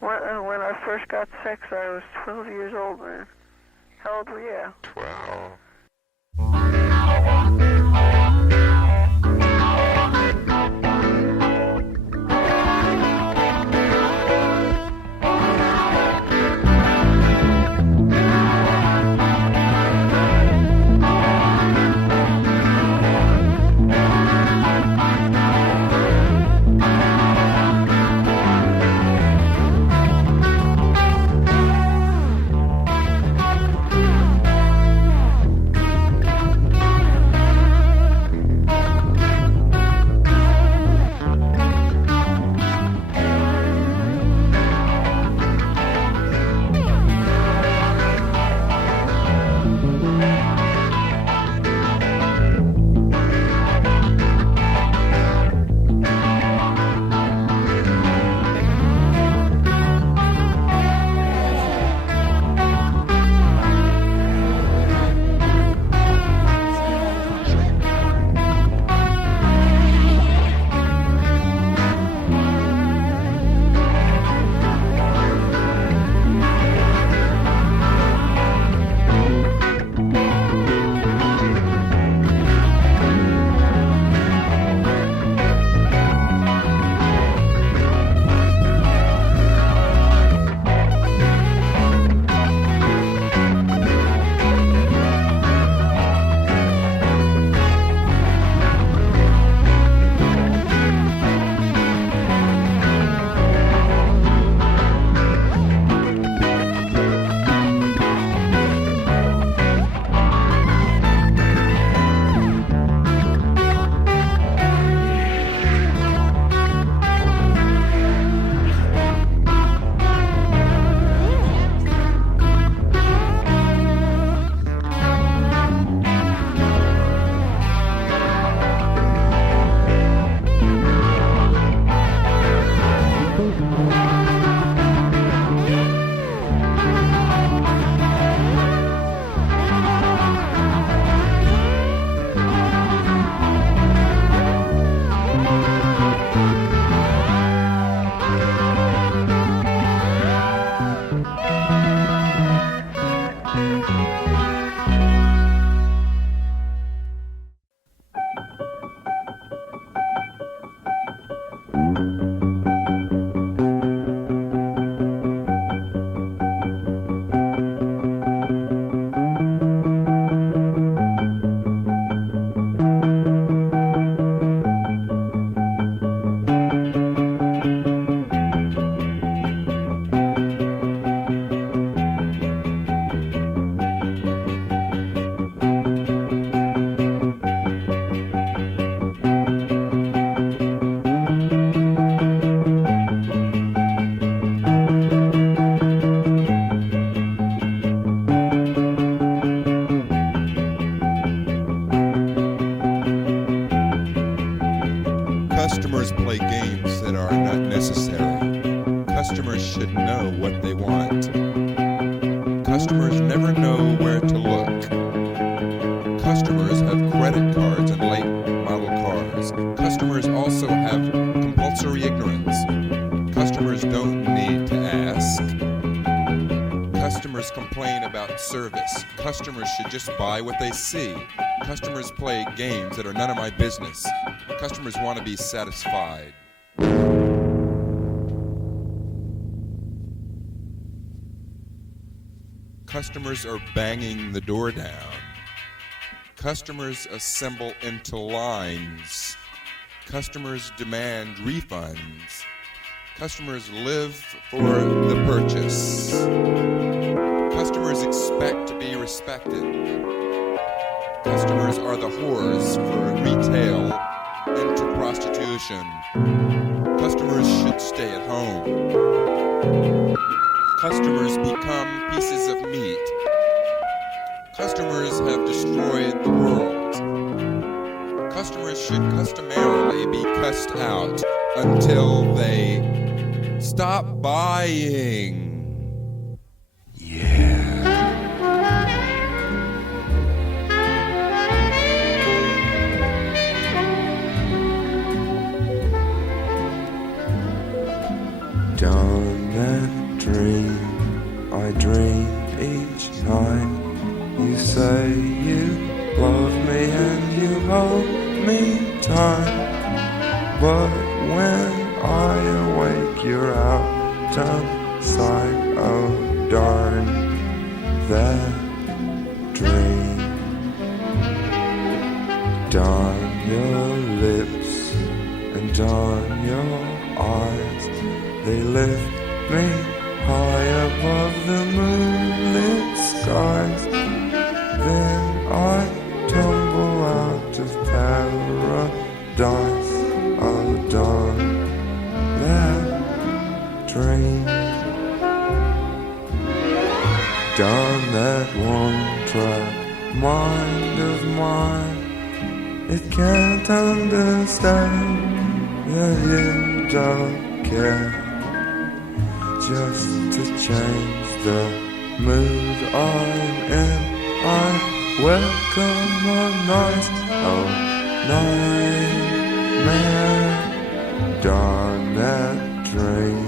When I first got sex, I was 12 years old, man. How old were you? 12. Customers play games that are not necessary. Customers should know what they want. Customers never know where to look. Customers have credit cards and late model cars. Customers also have compulsory ignorance. Customers don't need to ask. Customers complain about service. Customers should just buy what they see. Customers play games that are none of my business. Customers want to be satisfied. Customers are banging the door down. Customers assemble into lines. Customers demand refunds. Customers live for the purchase. Customers expect to be respected. Customers are the whores for retail into prostitution. Customers should stay at home. Customers become pieces of meat. Customers have destroyed the world. Customers should customarily be cussed out until they stop buying. Dawn and me time. But when I awake, you're out of sight. Oh darn that dream. Darn your lips and on your eyes, they lift me high above the moonlit skies. Then I tumble out of paradise. Oh darn that dream. Darn that one track mind of mine. It can't understand that you don't care. Just to change the mood I'm in, I welcome a night, oh nightmare. Darn that dream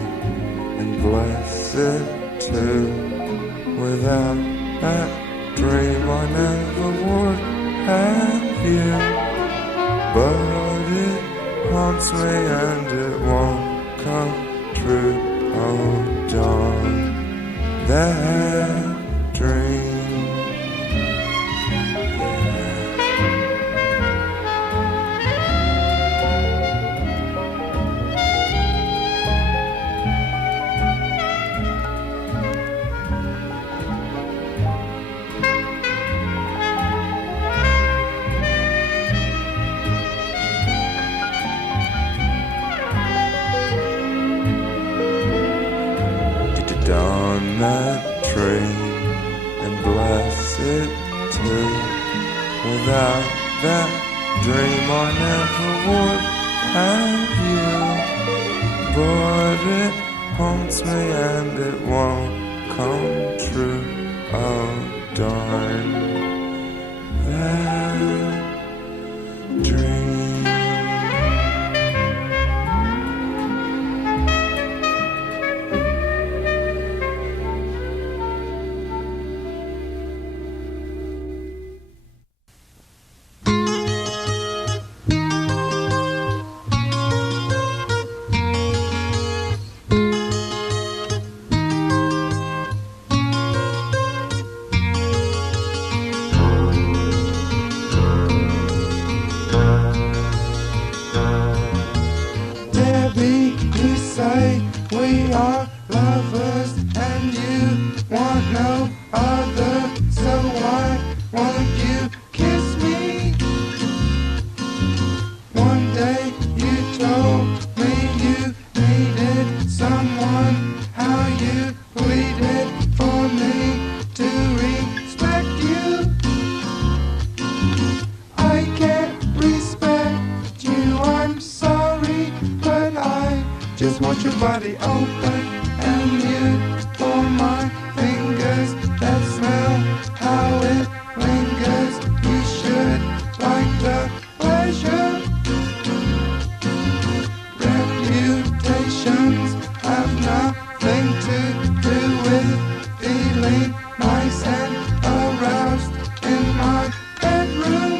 and bless it too. Without that dream I never would have you. But it haunts me and it won't come true. Oh darn that dream. Down that tree and bless it too. Without that dream I never would have you. But it haunts me and it won't come true. Oh darn that dream. We are lovers and you want no other, so why won't you kiss me? One day you told me you needed someone, how you pleaded for me to respect you. I can't respect you, I'm sorry, but I just want your body open and mute for my fingers that smell how it lingers. You should like the pleasure. Reputations have nothing to do with feeling nice and aroused in my bedroom.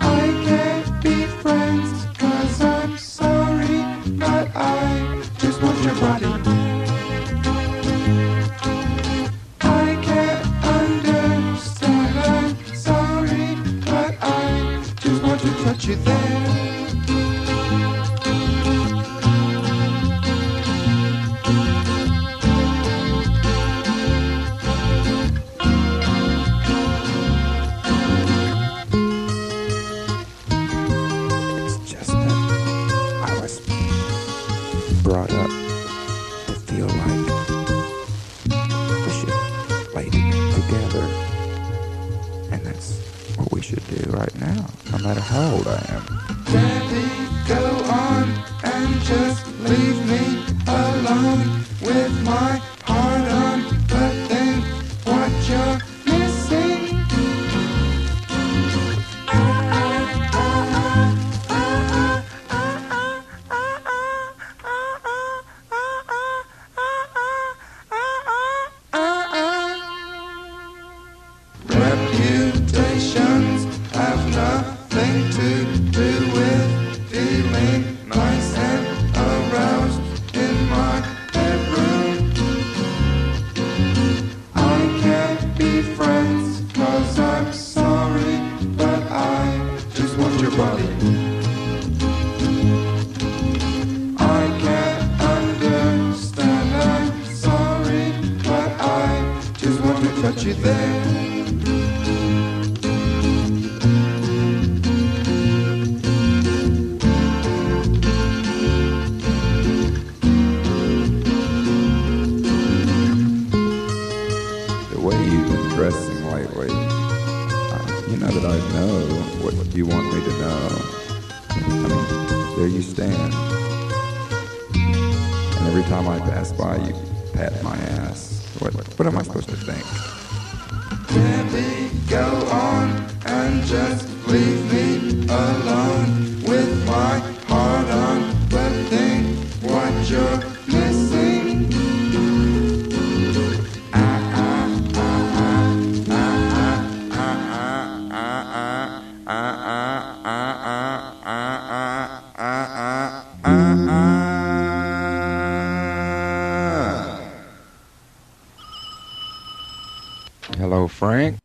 I can't be friends 'cause I'm sorry, but I just want your body. I can't understand, I'm sorry, but I just want to touch you there. It's just that I was brought up to feel like we should lay together, and that's what we should do right now, no matter how old I am. Daddy, go on and just leave me alone with my heart on, but think what you're missing. Reputations have no nothing to do with feeling nice and aroused in my bedroom. I can't be friends 'cause I'm sorry, but I just want your body. I can't understand, I'm sorry, but I just want to touch you there. Dressing lightly. You know that I know what you want me to know. I mean, there you stand. And every time I pass by, you pat my ass. What am I supposed to think? Baby, go on and just leave me alone with my heart on, but think what you're missing. Hello, Frank.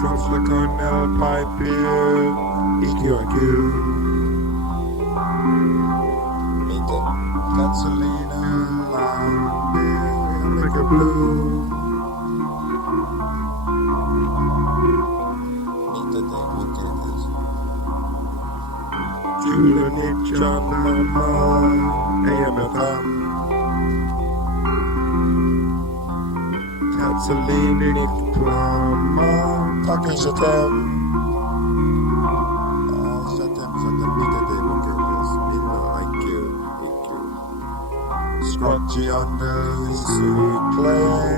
Trust the Cornell pipe here. EQIQ. Mita. Gasolina. Lime. Beer. Make a blue. Mita thing. Look at this. Julia Nick John Mama. AM Gasoline niet plama, takken je tem. Zatem, niet het even kijken. Spilla, IQ. Scratchy on the sweet clay.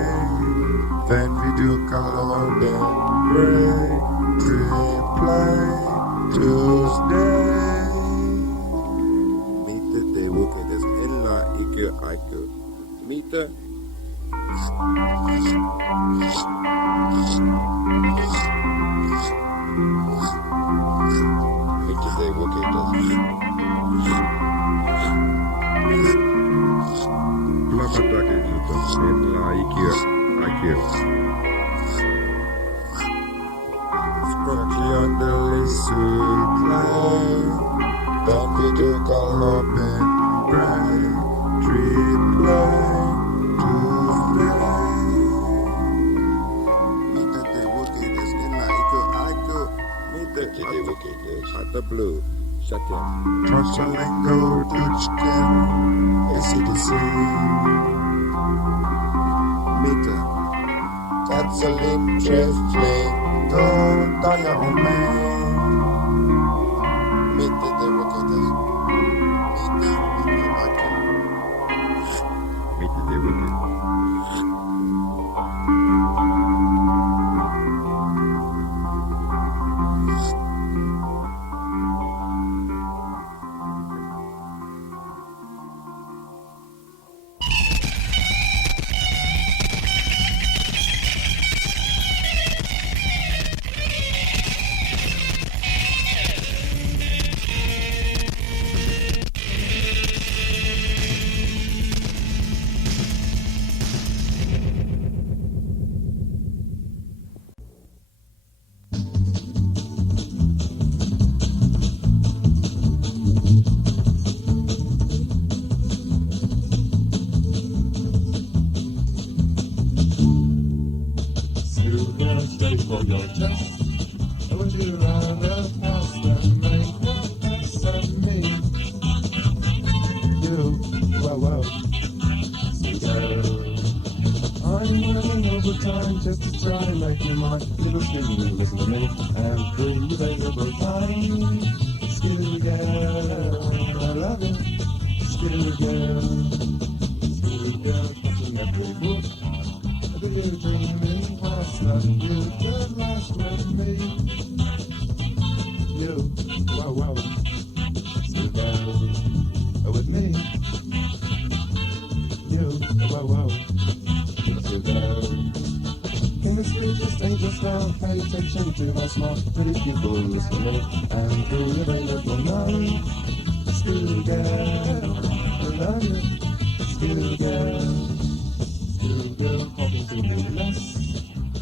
Then we do color then break. Replay Tuesday. Niet het even kijken. Illa, IQ. Niet het. Today we'll get this. Plumber duck is in IQ. Scratchy on the lizard line. Then we do call up and break. Tree play. At the blue, shut him. Trussalengo, touchdown, ACDC. Meter, Tatsalim, Trifling, go, Daya on me. Meter, they look at us. Meter, they look at us. For your chest, would you rather pass than make one pass at me? You, well, I'm working overtime just to try and make you mine. Little thing, you listen to me and dream available time. Skittle girl, I love you. Skittle girl, touching every book. The little dreaming past that you could last with me. You, wow, sit down with me. You, wow, sit down. Chemistry just ain't just now pay attention to my smart, pretty people listening. Andrea available now. Schoolgirl, I love you. Schoolgirl, schoolgirl, talking to me less.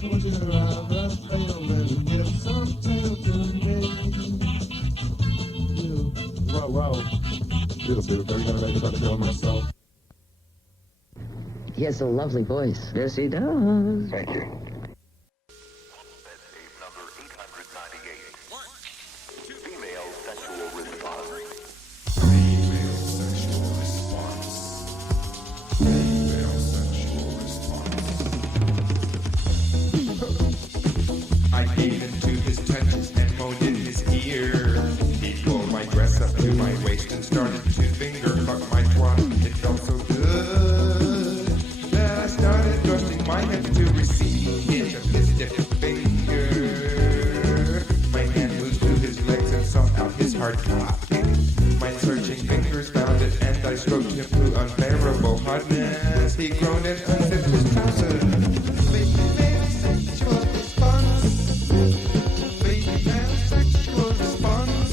Would you rather fail than give some tail to me? Wow, wow. Little schoolgirl, you gotta about to feel myself. He has a lovely voice. Yes, he does. Thank you. Female sexual response. Female sexual response. Female sexual response. I gave into his touches and moaned in his ear. He pulled my dress up to my waist and started to finger fuck my twat. It felt so good that I started thrusting my hands to receive each of his different fingers. My hand moved to his legs and sought out his hard cock. My searching fingers found it and I stroked him to unbearable hardness. He groaned and unzipped his trousers. Female sexual response. Female sexual response.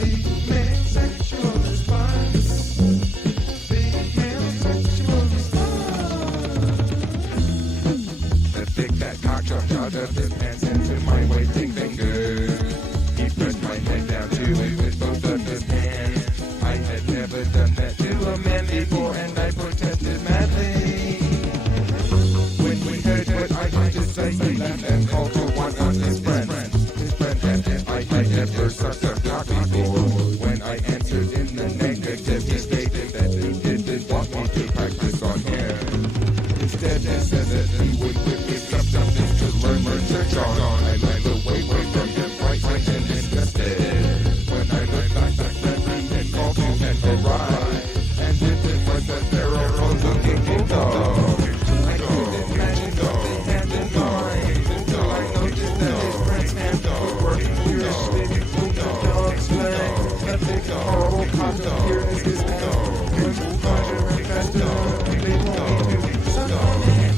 Female sexual response. Female sexual response. The thick fat cock jumped out of his pants into my waiting fingers. He pressed my head down to it with both of his hands. I had never done that to a man before, and I protested madly. When we heard what I had to say, he laughed and called to one of his friends. His friend that I had never sucked a cock before. When I answered in the negative, he stated that he didn't want me to practice on him. Instead, he said that he would whip me something to learn research on. I led away from him, frightened and disgusted. When I looked back, he had called me and arrived. And this was a feral looking bulldog. I couldn't imagine what they had in mind until I noticed that his friend's hand was working furiously with the dog's legs. A big horrible cock appeared as his hand was larger and faster. They told me to suck on it.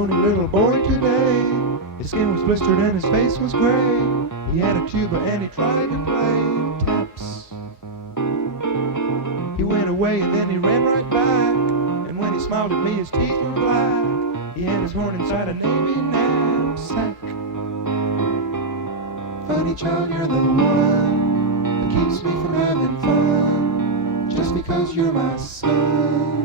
horny little boy today. His skin was blistered and his face was gray. He had a tuba and he tried to play taps. He went away and then he ran right back. And when he smiled at me, his teeth were black. He had his horn inside a navy knapsack. Funny child, you're the one that keeps me from having fun, just because you're my son.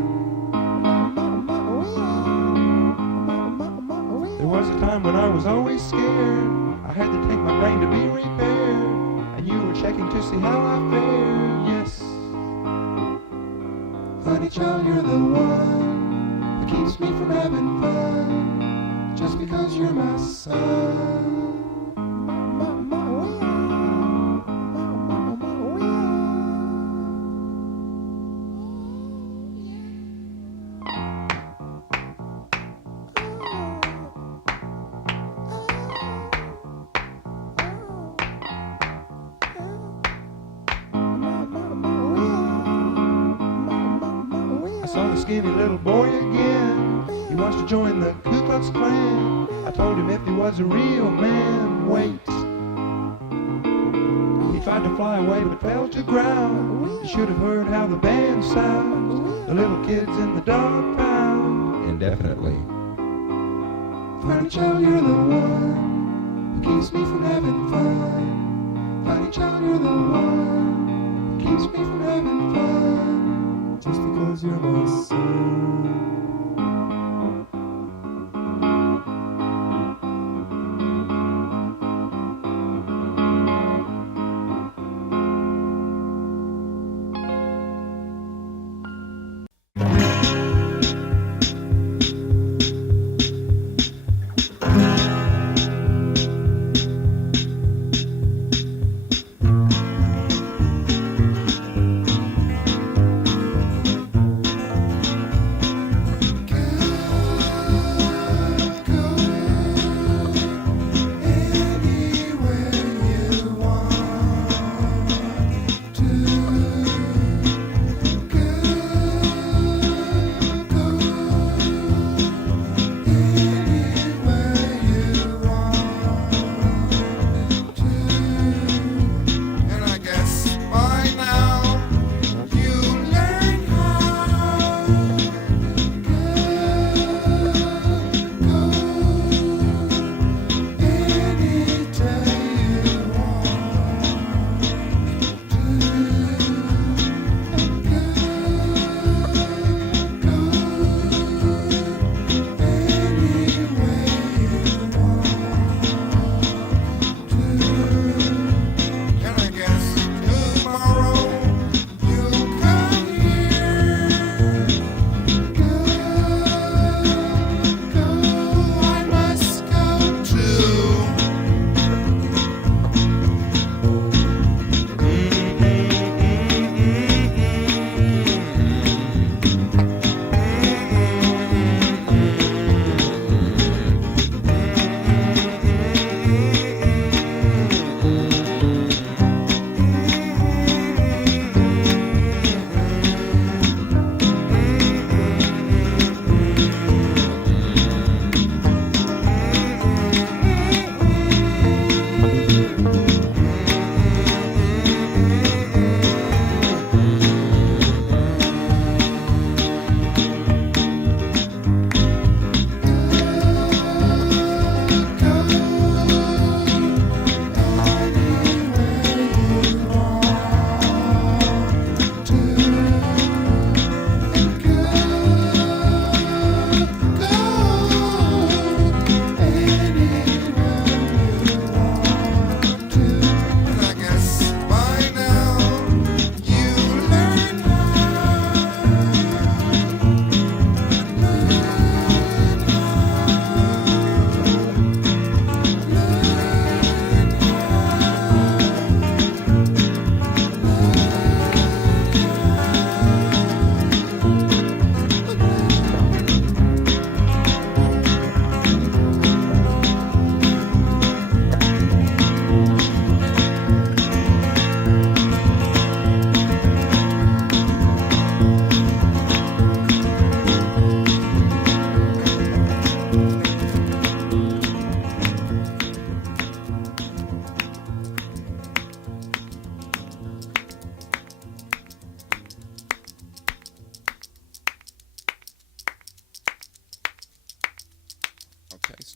There was a time when I was always scared. I had to take my brain to be repaired, and you were checking to see how I fared. Yes, funny child, you're the one that keeps me from having fun, just because you're my son. Saw the skinny little boy again. He wants to join the Ku Klux Klan. I told him if he was a real man, wait. He tried to fly away but fell to ground. You should have heard how the band sounds. The little kids in the dog pound. Indefinitely. Funny child, you're the one who keeps me from having fun. Funny child, you're the one who keeps me from having fun, just because you're my son.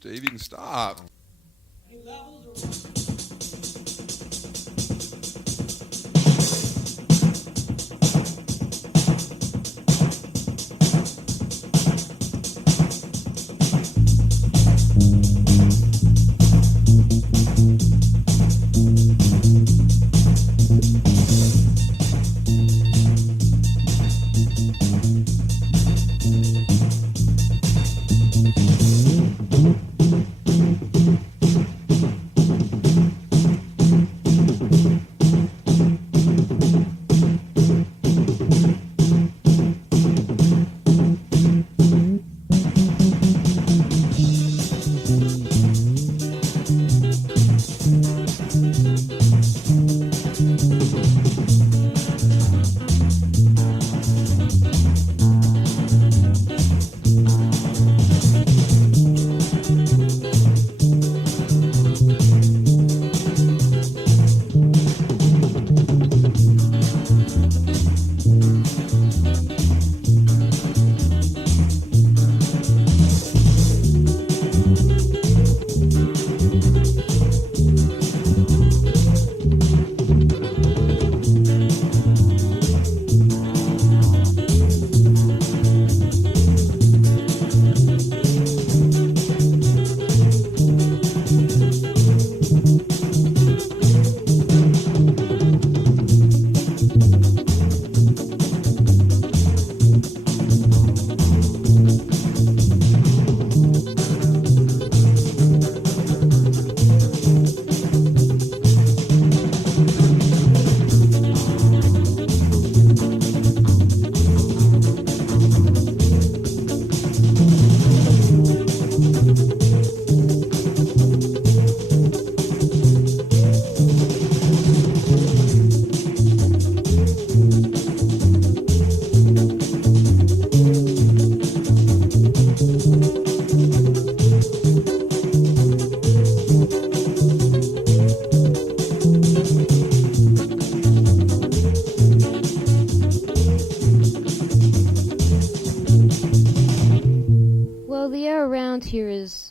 Steve, you can stop.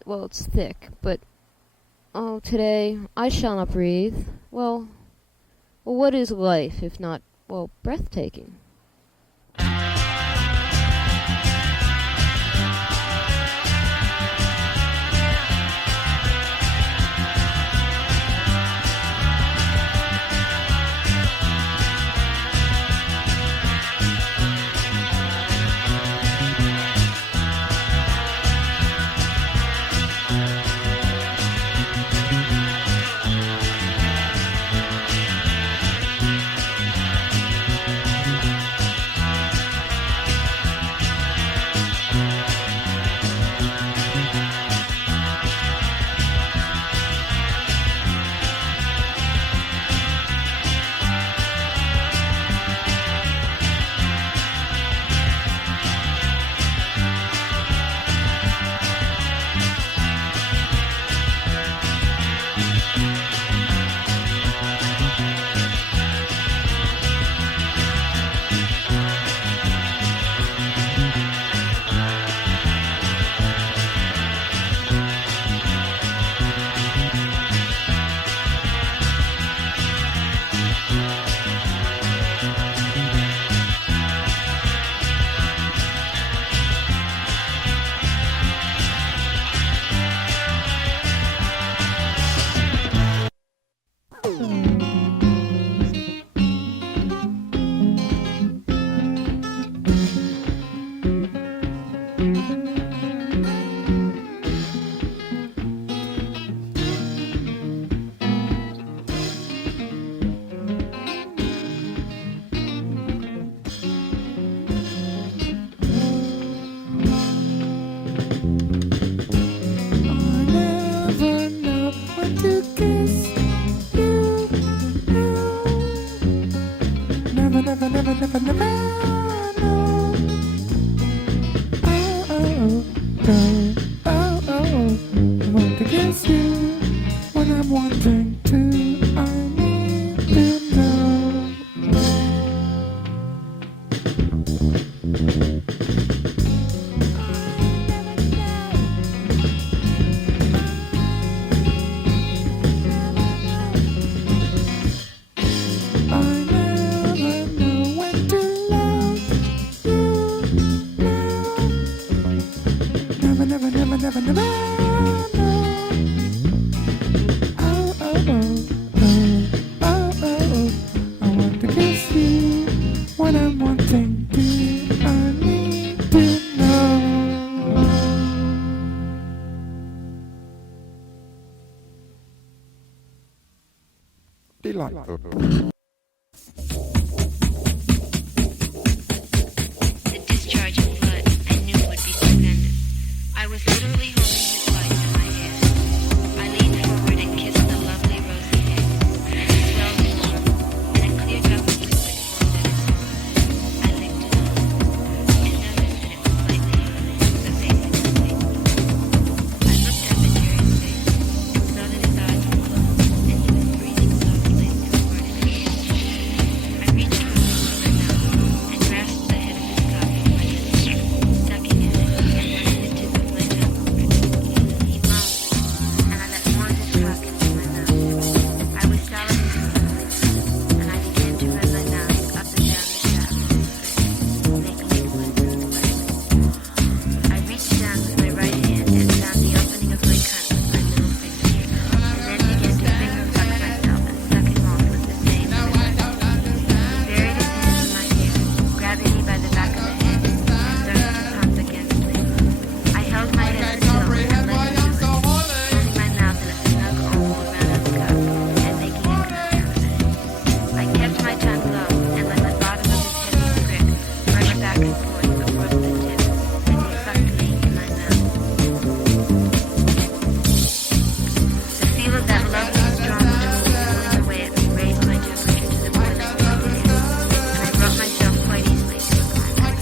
Well, it's thick, but oh, today I shall not breathe. Well, what is life if not, well, breathtaking? delightful. The discharge of blood I knew would be stupendous. I was literally holding his life in my hand. I leaned forward and kissed the lovely rosy hair. It swelled warm, and a clear drop of liquid formed at its heart. I licked it off, and noticed that it was slightly hot, but basically clean. I looked up at Jerry's face, and saw that his eyes were closed, and he was breathing softly and parted his lips. I reached for his lower mouth, and grasped the head of his cock with my fingers, sucking at it, and running the tip of my tongue over it. He moaned, and I let more of his cock into my mouth. I was solid and smooth, and I began to run my mouth up and down the shaft of his prick, making it glisten slightly. I reached down with my right hand and found the opening of my cunt with my middle finger, and then began to finger fuck myself and suck him off with the same finger. He buried his hands in my hair, grabbing me by the back of the head, and started to pump against me. I held my head still and let him do it, holding my mouth in a snug oval around his cock and making it contract. I kept my tongue low and let the bottom of his heavy prick brush back and forth before the tip as he sucked me in my mouth. The feel of that lovely, strong tool pulling away at me raised my temperature to the boiling point again, and I brought myself quite easily to a climax.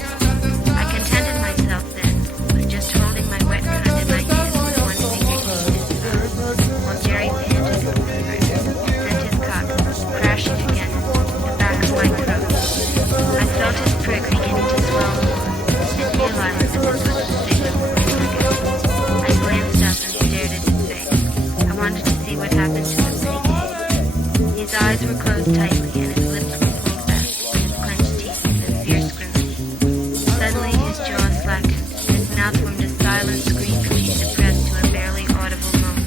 I contented myself then with just holding my wet cunt in my hand with one finger each his thumb, while Jerry panted and quivered, sent his cock crashing against the back of my throat. I felt his prick beginning to swell more, and realized that this was the signal for orgasm. I glanced up and stared at his face. I wanted to see what happened to him when he came. His eyes were closed tightly, and his lips were pulled back, with his clenched teeth and fierce grimace. Suddenly his jaw slackened, and his mouth formed a silent scream which he suppressed to a barely audible moan.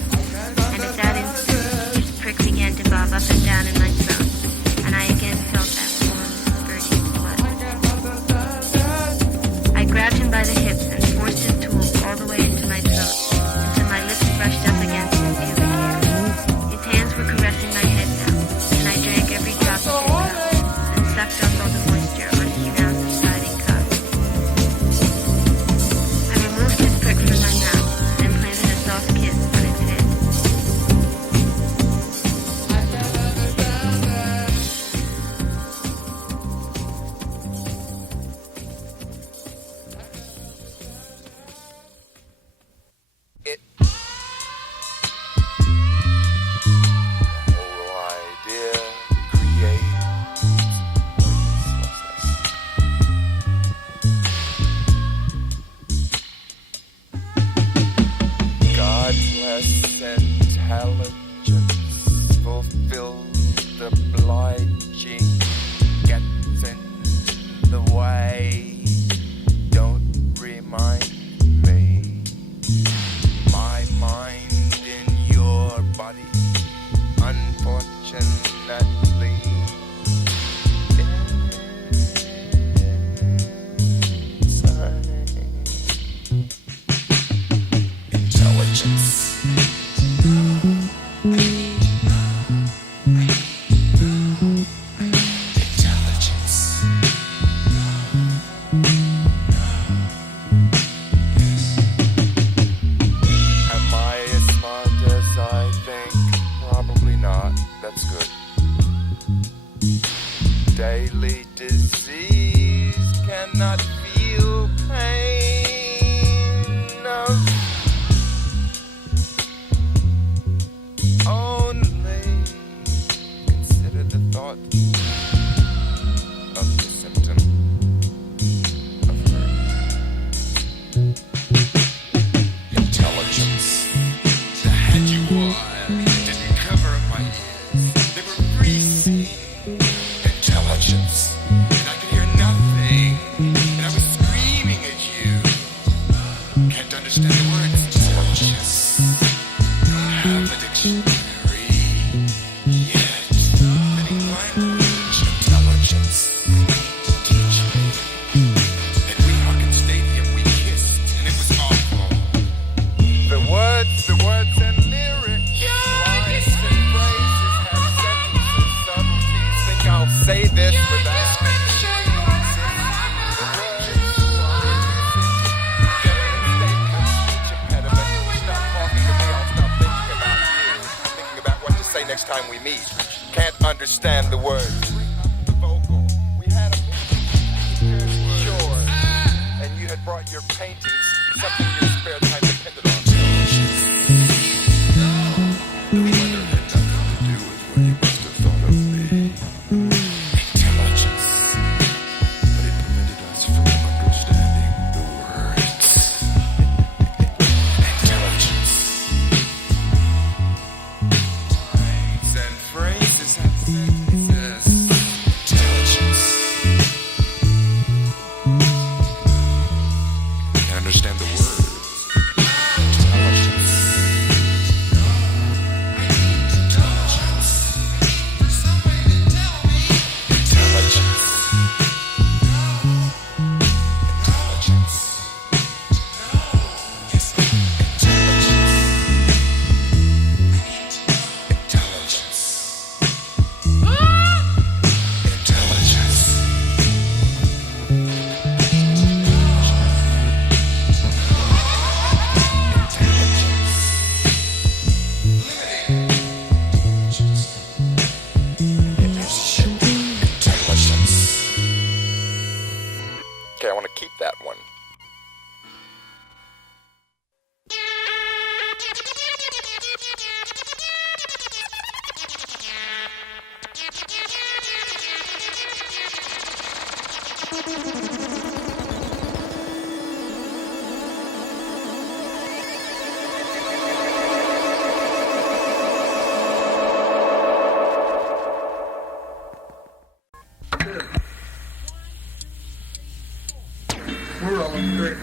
And at that instant, his prick began to bob up and down in my throat, and I again felt that warm, spurting blood. I grabbed him by the hips and forced his tool all the way into my throat, until my lips brushed up against his pubic hair. His hands were caressing my head now, and I drank every drop time we meet. Can't understand the words. Vocal. We had a sure. And you had brought your paintings, something your spare time depended on. The weather had nothing to do with what you must have thought of me. Intelligence. But it prevented us from understanding the words. Intelligence. Words and phrases and sentences. Intelligence. Can't understand the words. Intelligence. Okay, I want to keep that one. We're all great.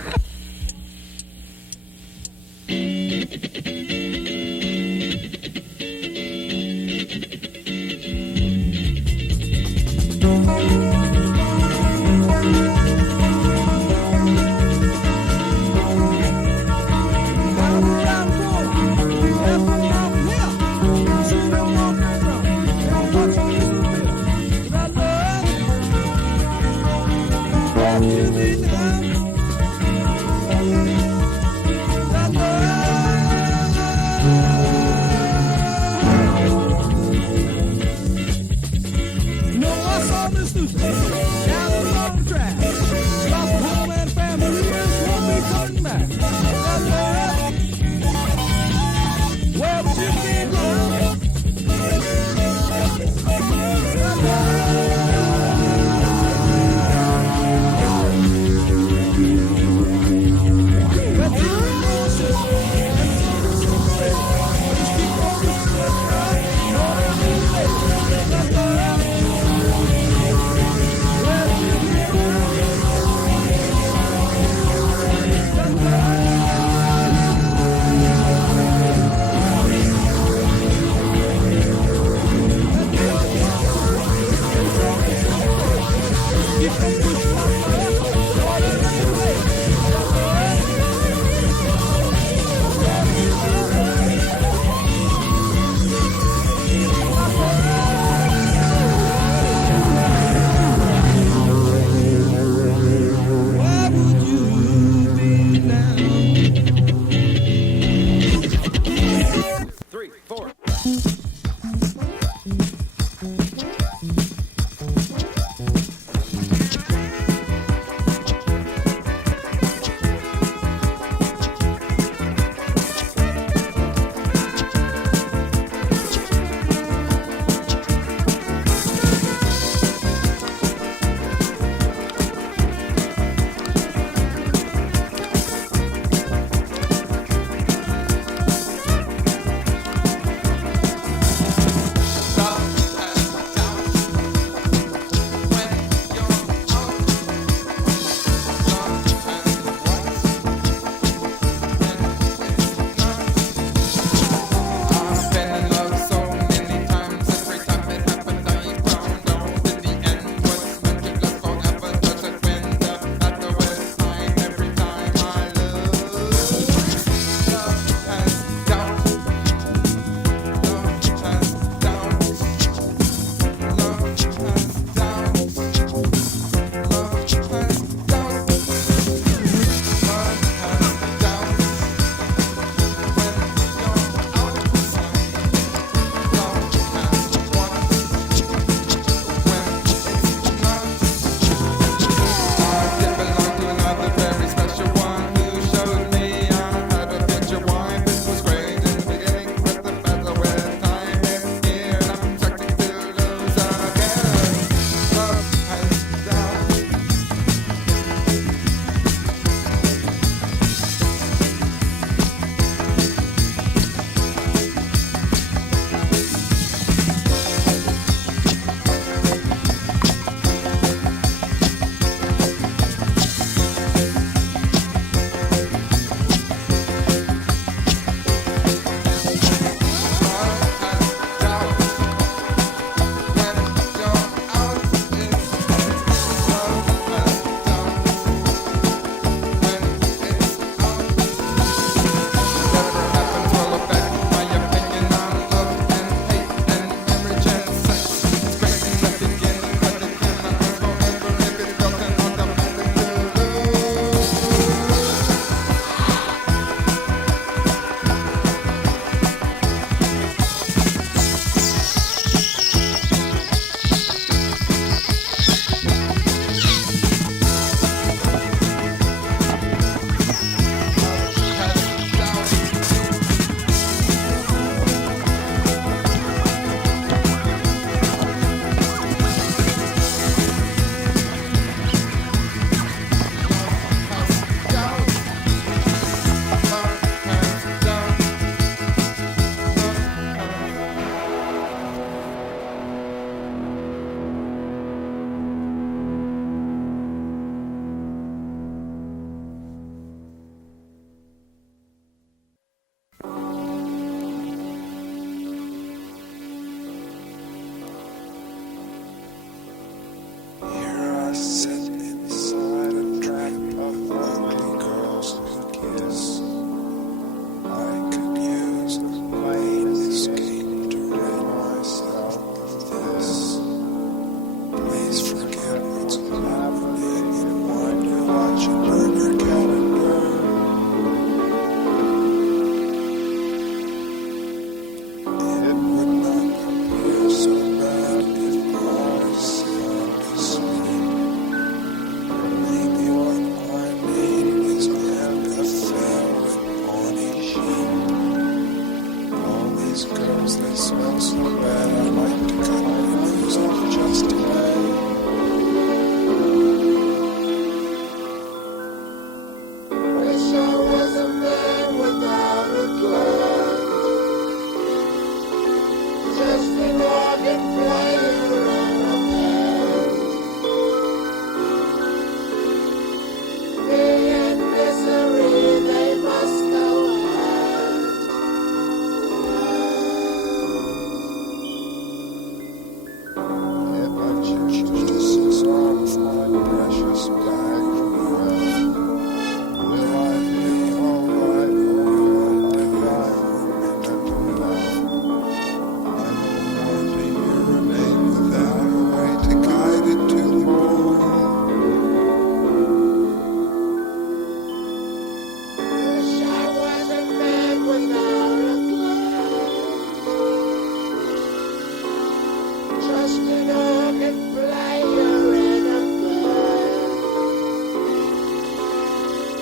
just an organ player in a band.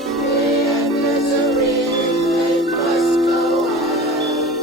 Pain and misery, they must go hand.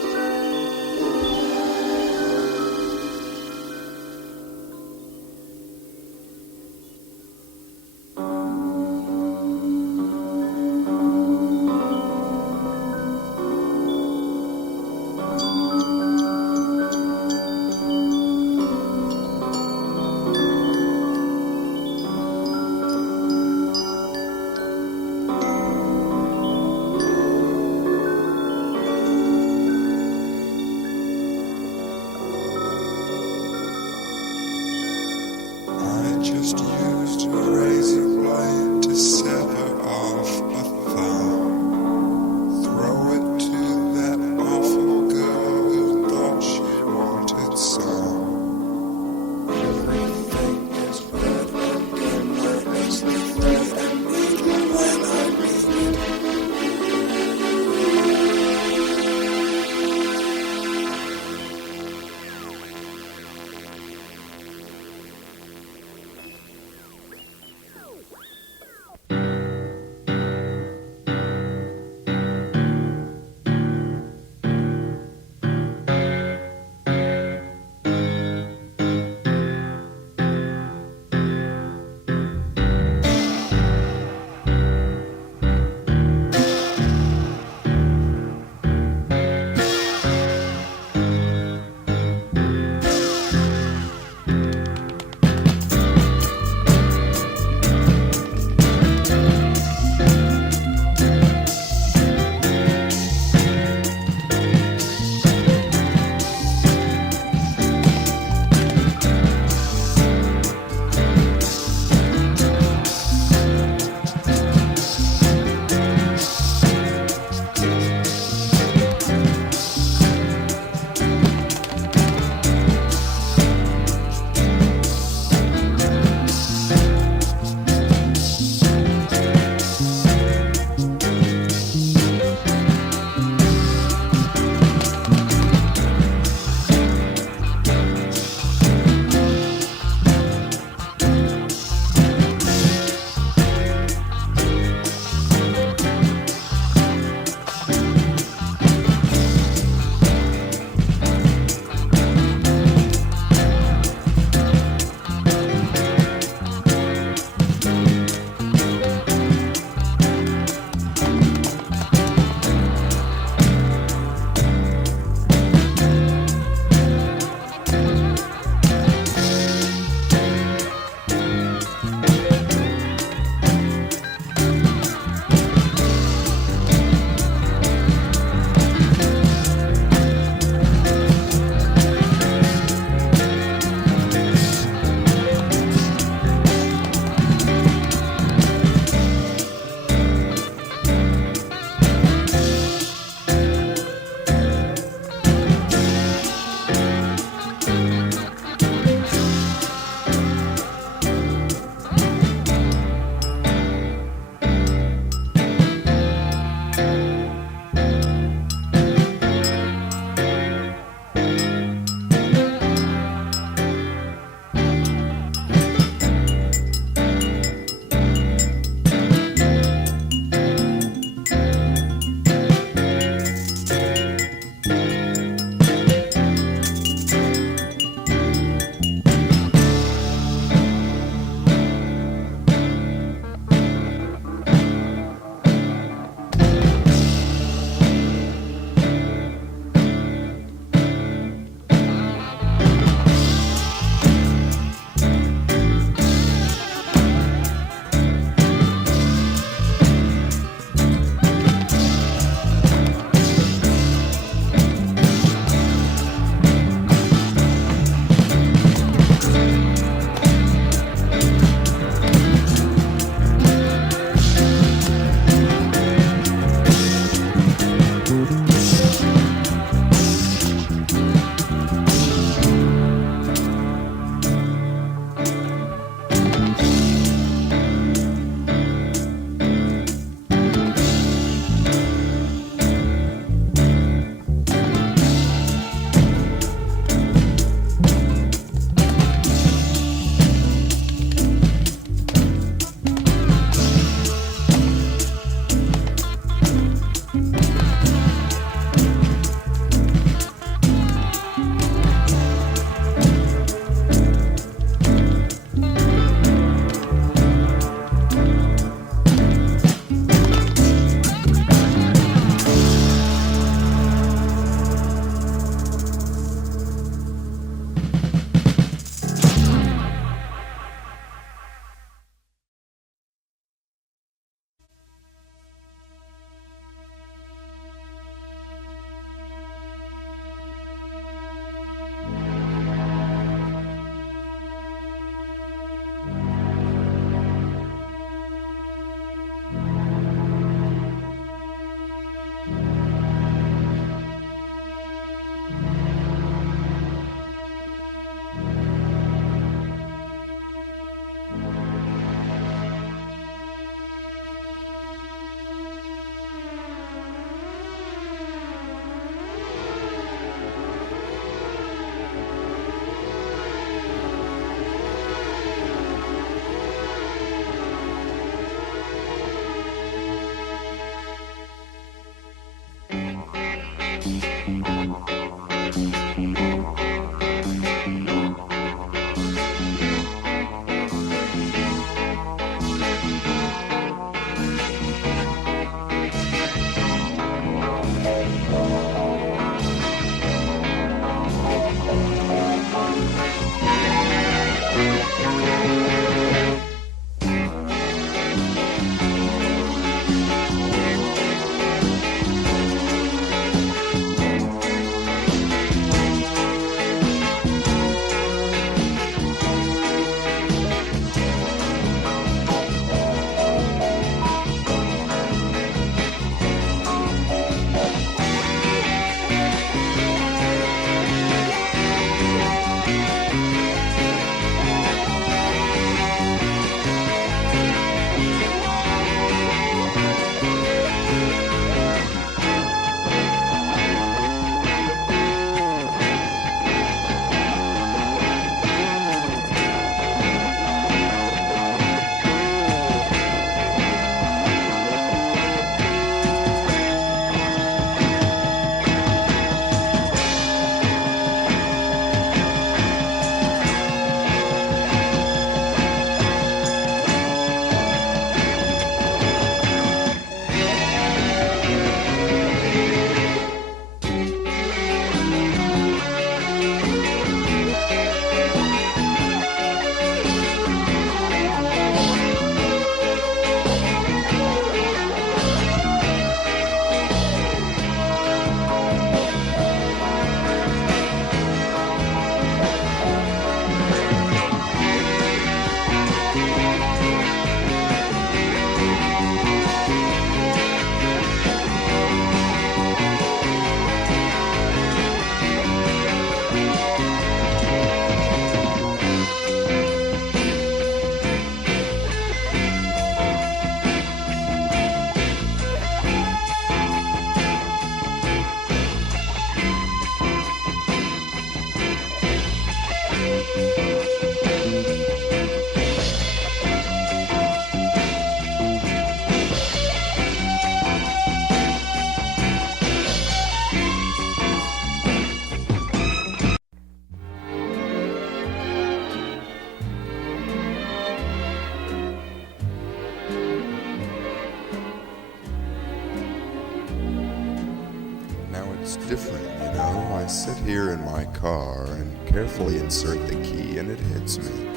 Now it's different, you know. I sit here in my car and carefully insert the key and it hits me.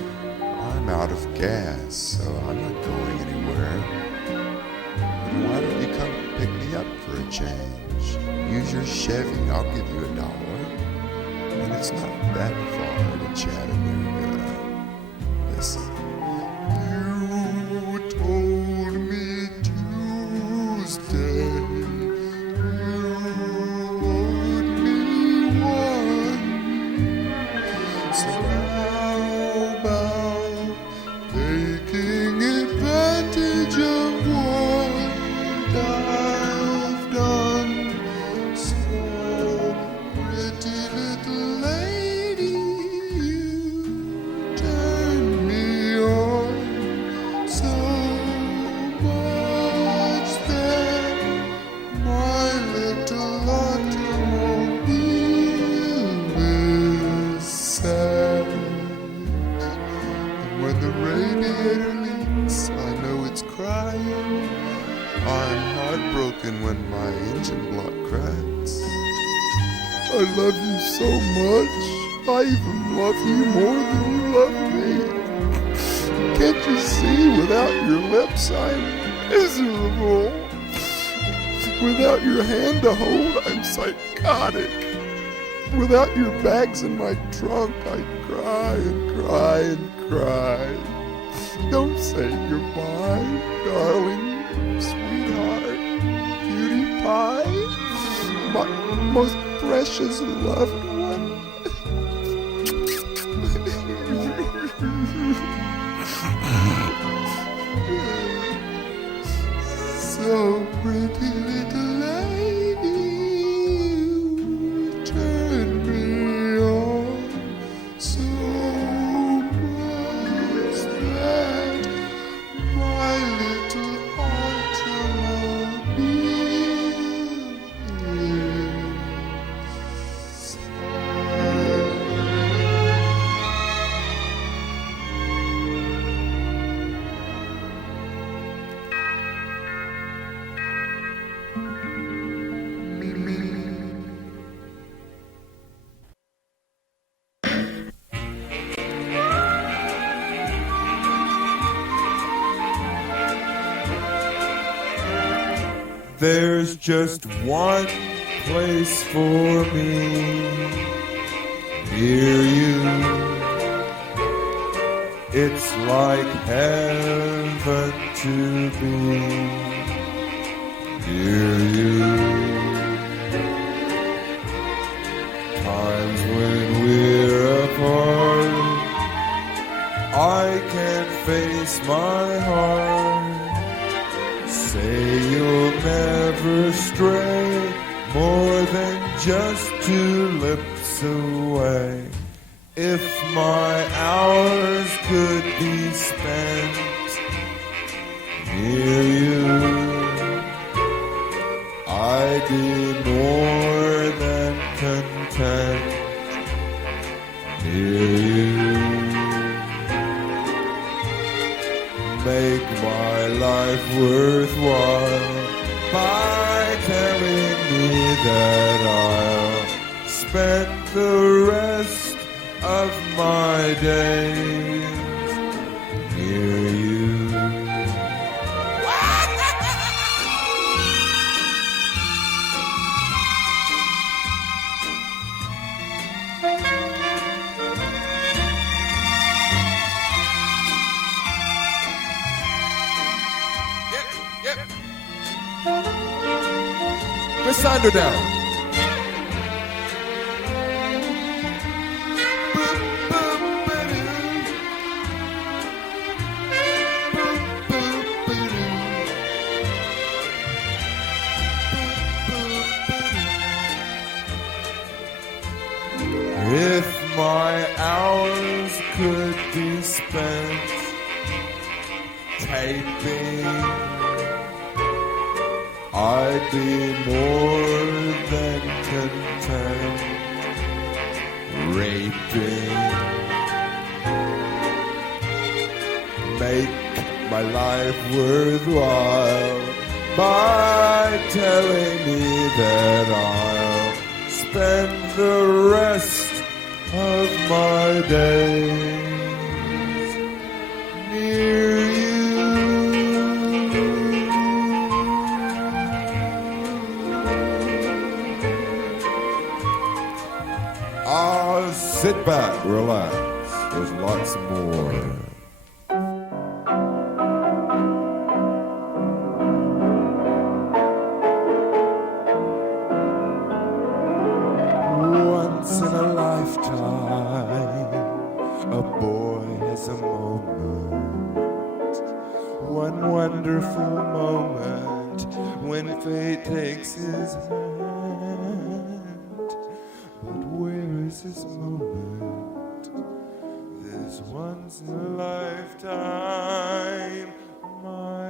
I'm out of gas, so I'm not going anywhere. And why don't you come pick me up for a change? Use your Chevy, I'll give you $1. And it's not that far to Chattanooga. Listen. You told me Tuesday. When my engine block cracks. I love you so much. I even love you more than you love me. Can't you see without your lips I'm miserable? Without your hand to hold I'm psychotic. Without your bags in my trunk I cry and cry and cry. Don't say goodbye, darling, sweetheart. Pie, my most precious loved one. So pretty little lady, you turn me on so much that my little There's just one place for me near you. It's like heaven to be near you. Times when we're apart, I can't face my heart. Say you'll never stray more than just 2 lips away. If my hours could be spent near you, I'd be more than content near you. Make my life worthwhile by telling me that I'll spend the rest of my days near you. Miss Sander down. If my hours taping, I'd be more than content. Raping, make my life worthwhile by telling me that I'll spend the rest of my days near you. I'll sit back, relax, there's lots more. Once in a lifetime, a boy has a moment, one wonderful moment when fate takes his hand. But where is this moment? This once in a lifetime, my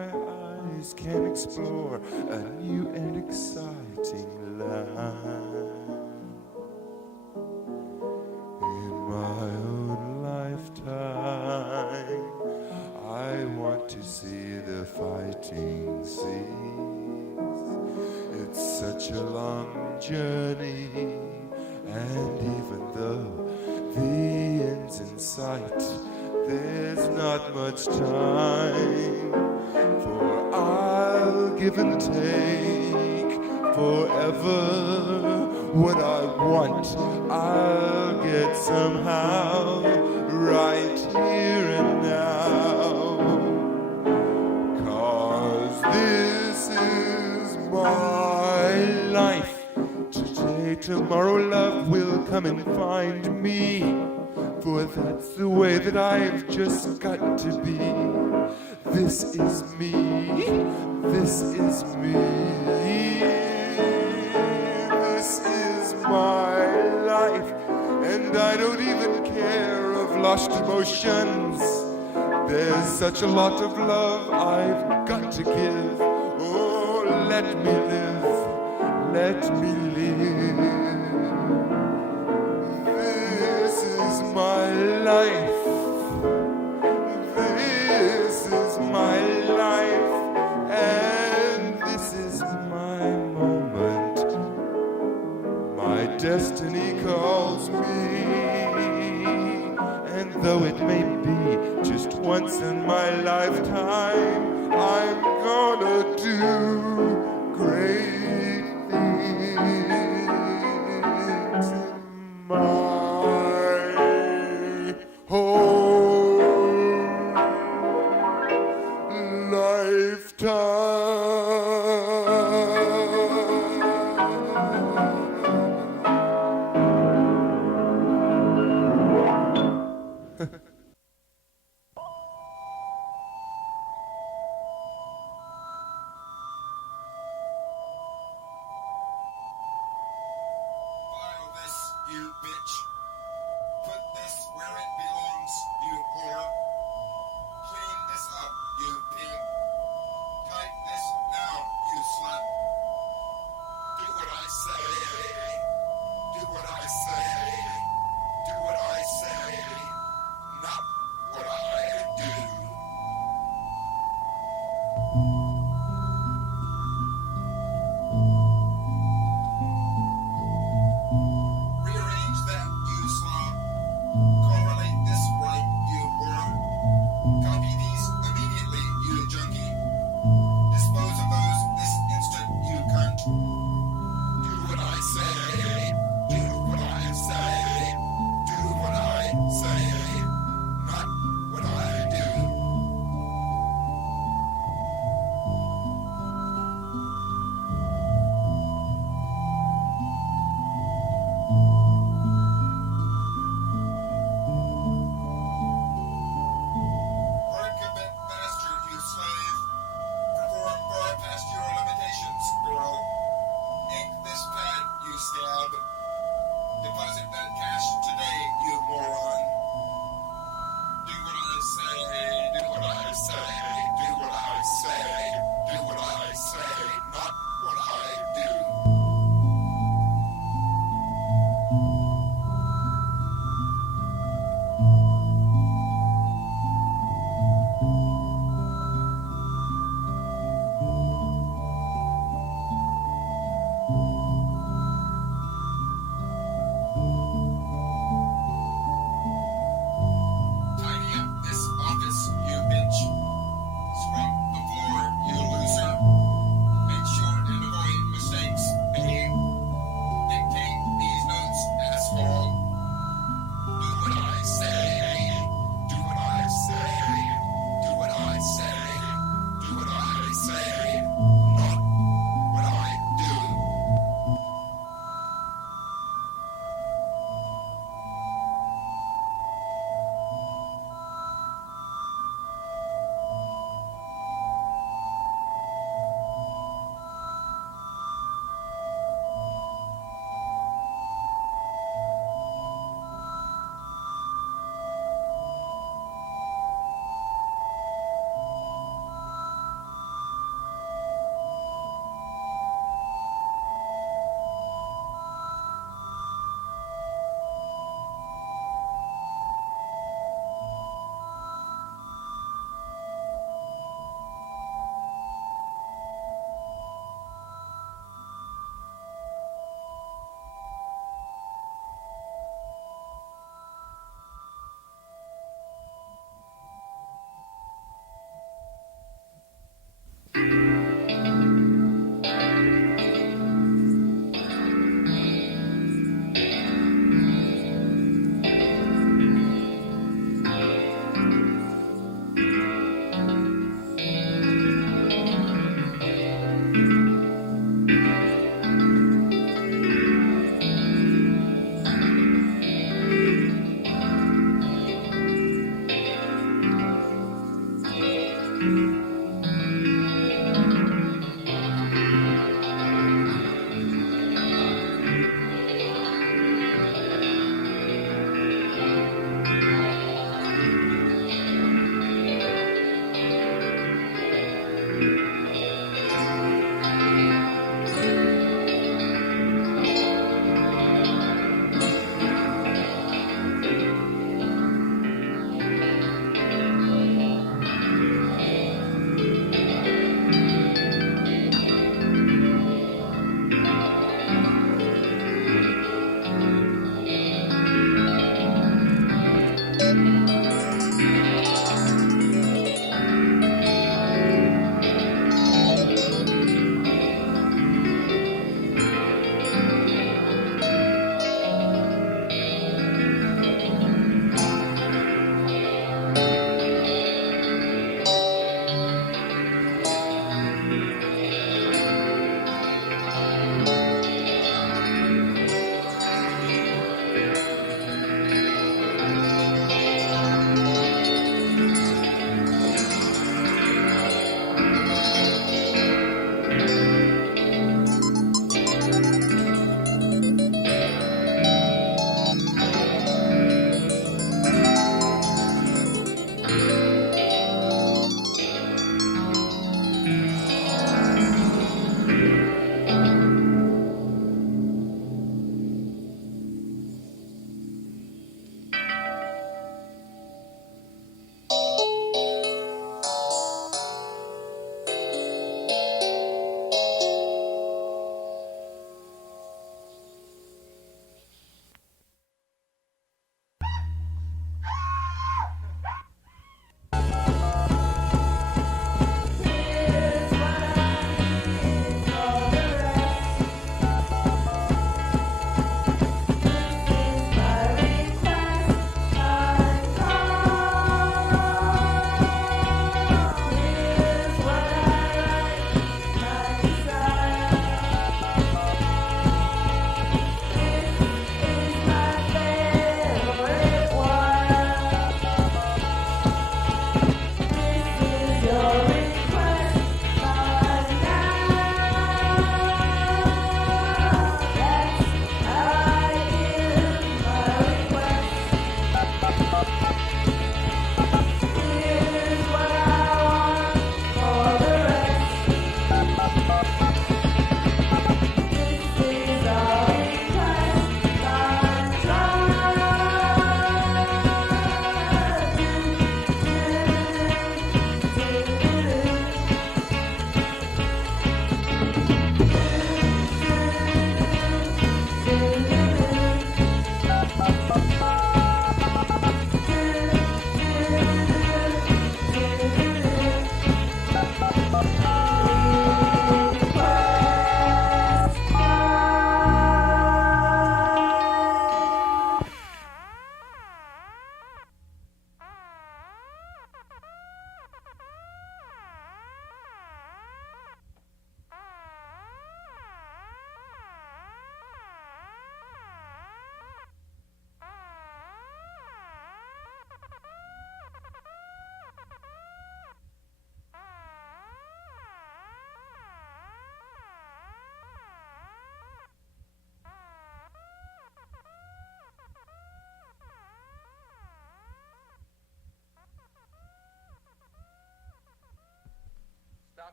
eyes can explore a new and exciting land. My own lifetime, I want to see the fighting seas. It's such a long journey, and even though the end's in sight, there's not much time. For I'll give and take forever. What I want, I'll get somehow, right here and now. 'Cause this is my life. Today, tomorrow, love will come and find me. For that's the way that I've just got to be. This is me. This is me. My life, and I don't even care of lost emotions. There's such a lot of love I've got to give. Oh, let me live, let me live. This is my life. This is my life, and this is my moment. My destiny calls me, and though it may be just once in my lifetime, I'm gonna do great things in my whole lifetime.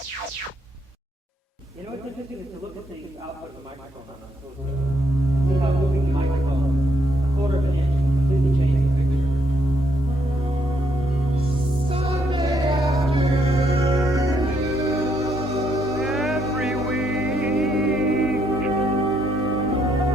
You know what's interesting is to look at the output of the microphone on a close up. See how moving the microphone a quarter of an inch completely changes the picture. Every week,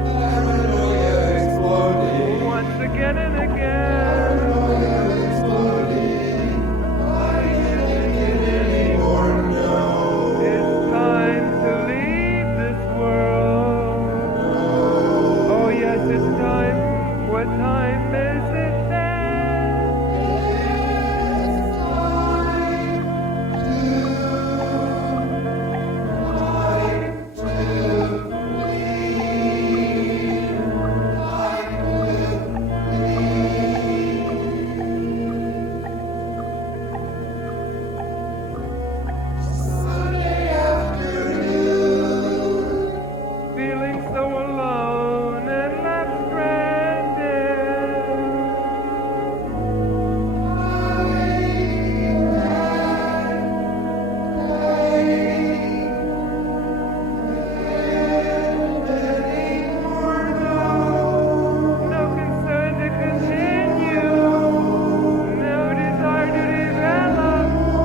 paranoia exploding. Once again and again, paranoia exploding. I can't take it anymore, no. It's time to leave this world. Oh yes, it's time. What time is it then? Feeling so alone and left stranded. No concern to continue, no desire to develop,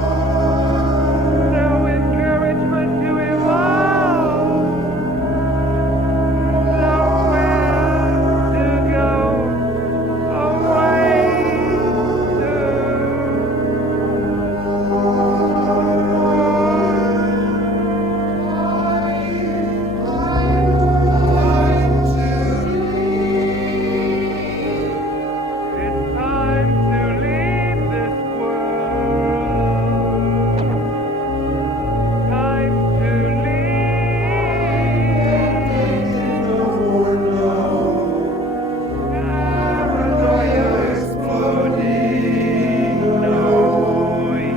no encouragement to evolve. Nowhere to go, away It's time to leave this world. Time to leave. Paranoia exploding. No.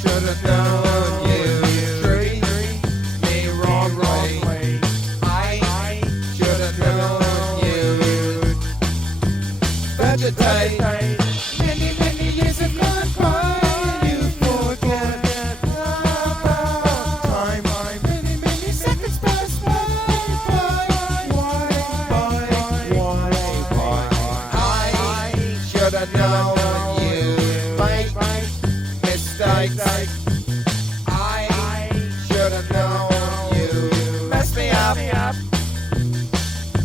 Should've known you treat me wrong way. I should've known you'd vegetate. Many, many years have gone by. You forget about time. Many, many seconds pass by. Why? I should've known you'd make mistakes. I should've known you messed me up.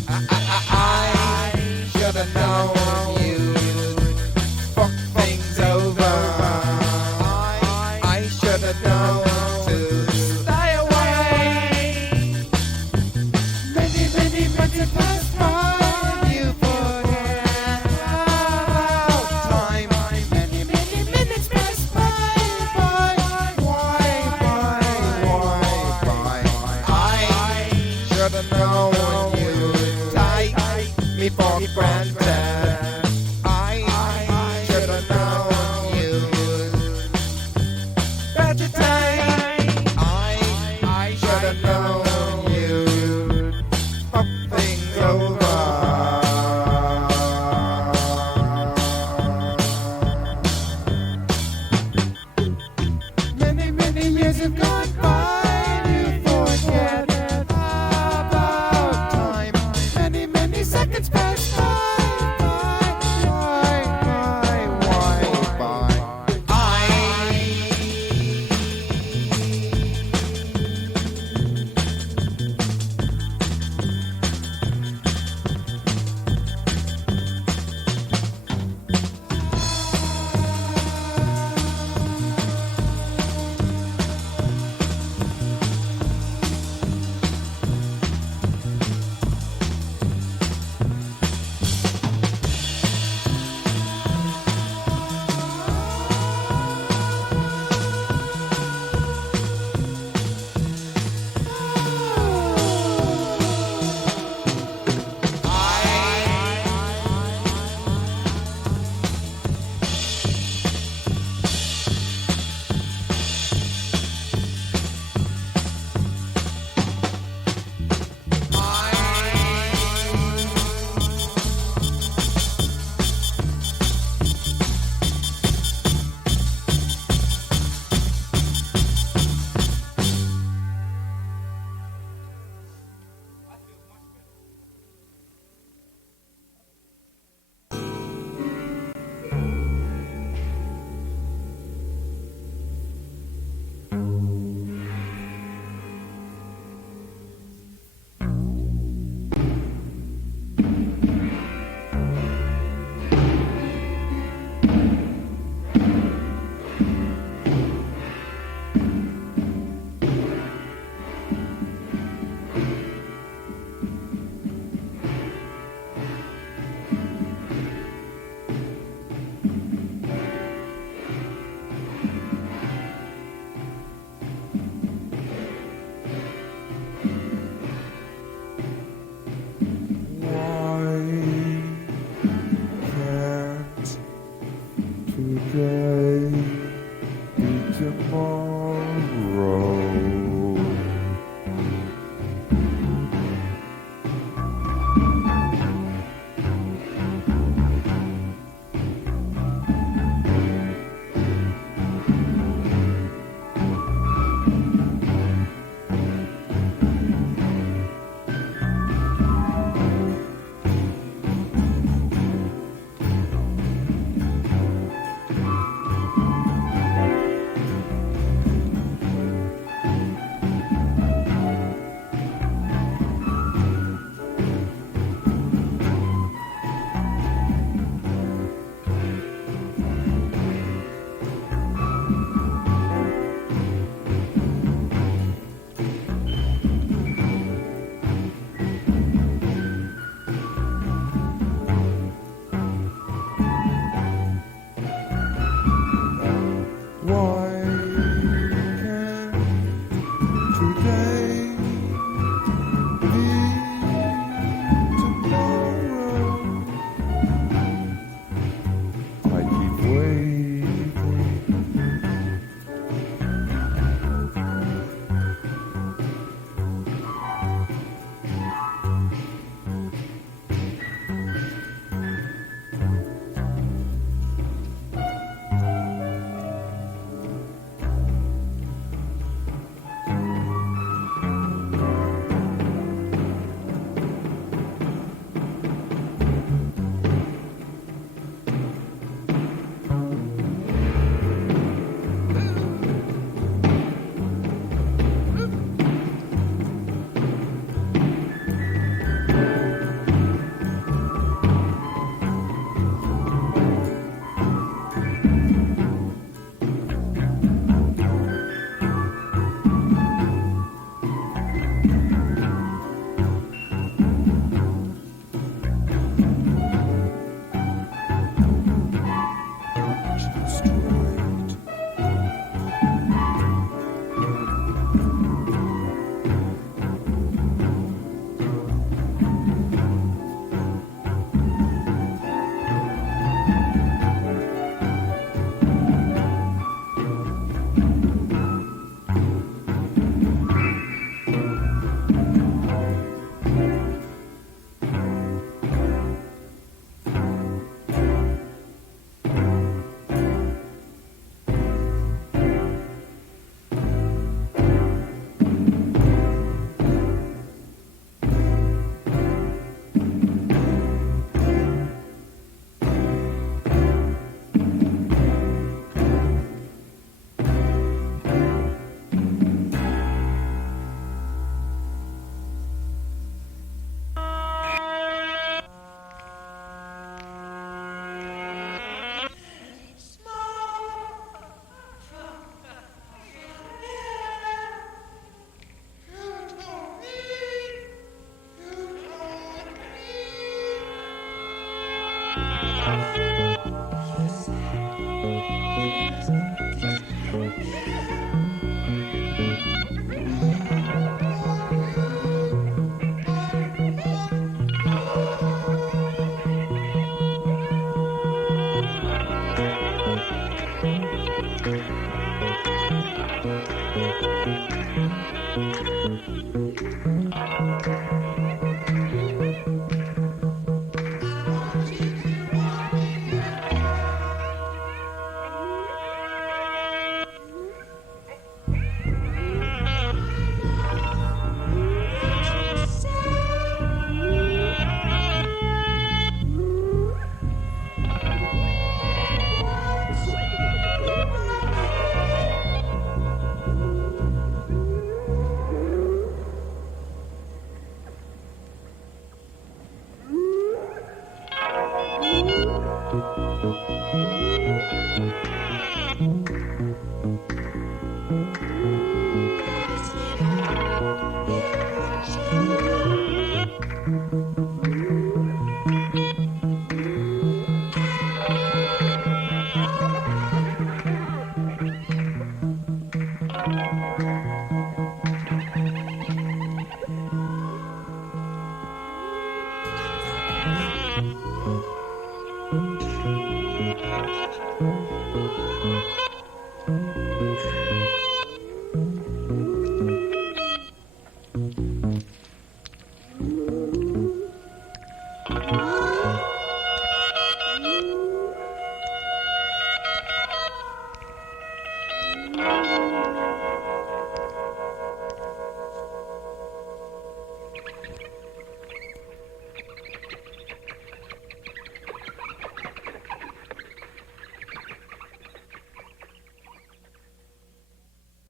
I should've known you fuck things over. I should've known to stay away. Many, many months have passed by. You forget about time. Many, many minutes passed by. Why? I should've known you'd take me for granted. I should've known you'd vegetate. I should've known you'd fuck things over. Many, many years have gone by. You forget about time. Many, many seconds pass by.